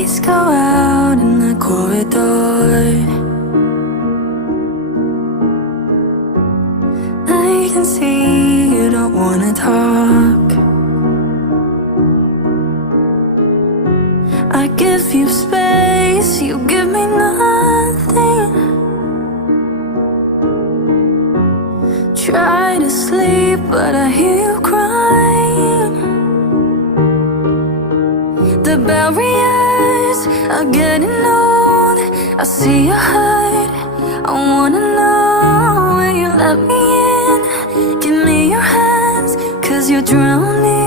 lights go out in the corridor. I can see you don't wanna talk. I give you space, you give me nothing. Try to sleep, but I hear you crying. The barriers are getting old. I see your hurt, I wanna know, will you let me in? Give me your hands, 'cause you're drowning.